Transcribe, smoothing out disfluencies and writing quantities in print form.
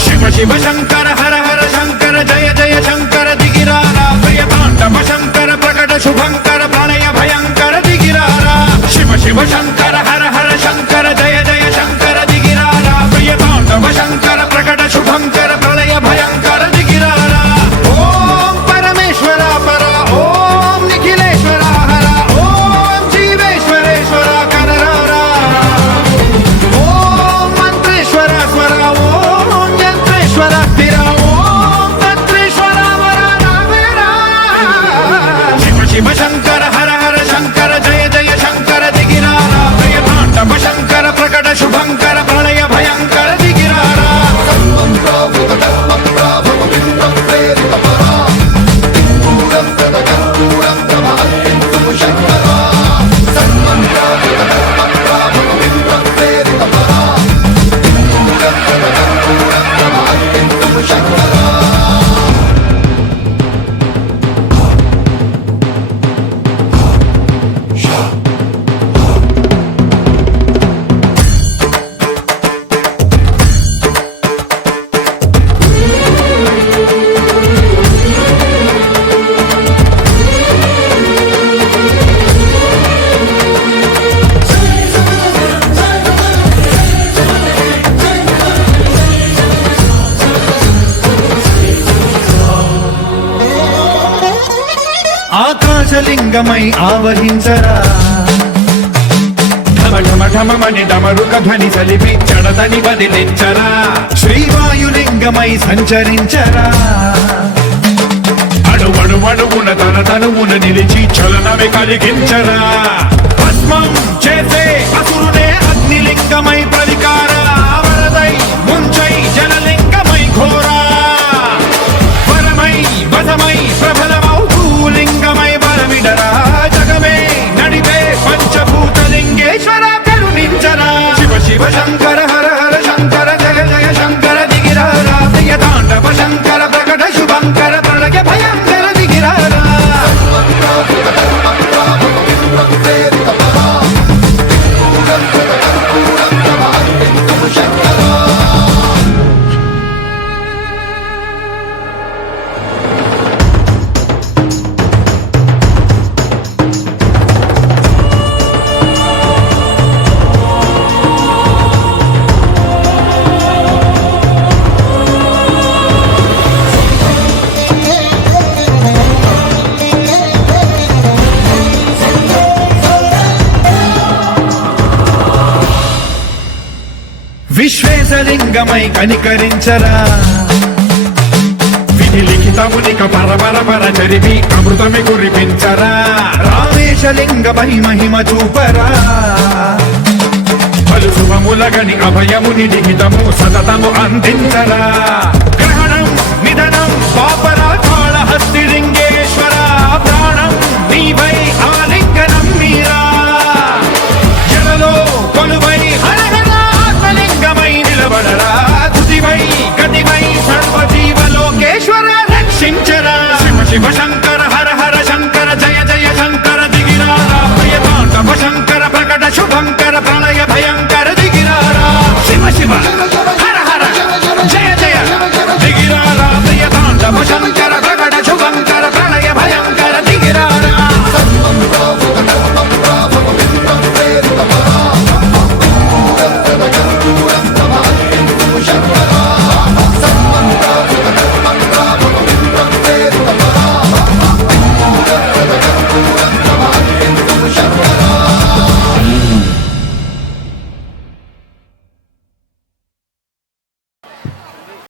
శివ శివ శంకర హర హర శంకర జయ జయ శంకర దిగిరారా ప్రియతాండవ శంకర ప్రకట శుభంకర ప్రళయ భయంకర దిగిరారా శివ శివ శంకర హర హర శంకర జయ జయ శంకర దిగిరారా ప్రియతాండవ శంకర ప్రకట శుభంకర ప్రళయ భయంకర దిగిరారా ఓం పరమేశ్వర పర ఓం నిఖిలేశ్వర హర ఓం జీవేశ్వరేశ్వర కరరారా ఓం మంత్రేశ్వర స్వర ఓం యంత్రేశ్వర స్థిర ఓం తంత్రేశ్వర వర శివ శివ శంకర హర హర శంకర జయ జయ శంకర దిగిరారా ప్రియతాండవ శంకర ప్రకట శుభంకర ప్రళయ భయంకర దిగిరారా ఆకాశలింగమై ఆవహించరా ఢమ ఢమ ఢమమని డమరుక ధ్వని సలిపి చడదని వదిలించరా శ్రీవాయులింగమై సంచరించరా అడువడువడువున తన తనువున నిలిచి చలనమే కలిగించరా భస్మం చేసే అసురునే అగ్నిలింగమై ప్రతికార వరదై ముంచై జలలింగమై ఘోరా వరమై వసమై ప్రబలమౌ భూలింగమై బలమిడరా జగమే నడిపే పంచభూతలింగేశ్వర కరుణించరా శివ శివ శంకర హర హర శంకర జయ జయ శంకర దిగిరారా ప్రియతాండవ శంకర ప్రకట శుభంకర ప్రళయ భయంకర దిగిరారా విశ్వేశలింగమై కనికరించరా విధి లిఖితమునిక పరపర పర చరివి అమృతమి కురిపించరా రామేశలింగమై మహిమ చూపరా పలు శుభములగని అభయముని లిఖితము సతతము అందించరా గ్రహణం నిధనం పాపరా కాళహస్తి లింగేశ్వర ప్రాణం నీవై ఆలింగనం మీరా జలలో కొలువై హరహరాత్మలింగమై నిలబడరా తుదివై గతివై సర్వజీవలోకేశ్వర రక్షించరా శివ శివ శంకర హర హర శంకర జయ జయ శంకర దిగిరారా ప్రియతాండవ శంకర ప్రకట శుభంకర ప్రళయ భయంకర దిగిరారా శివ శివ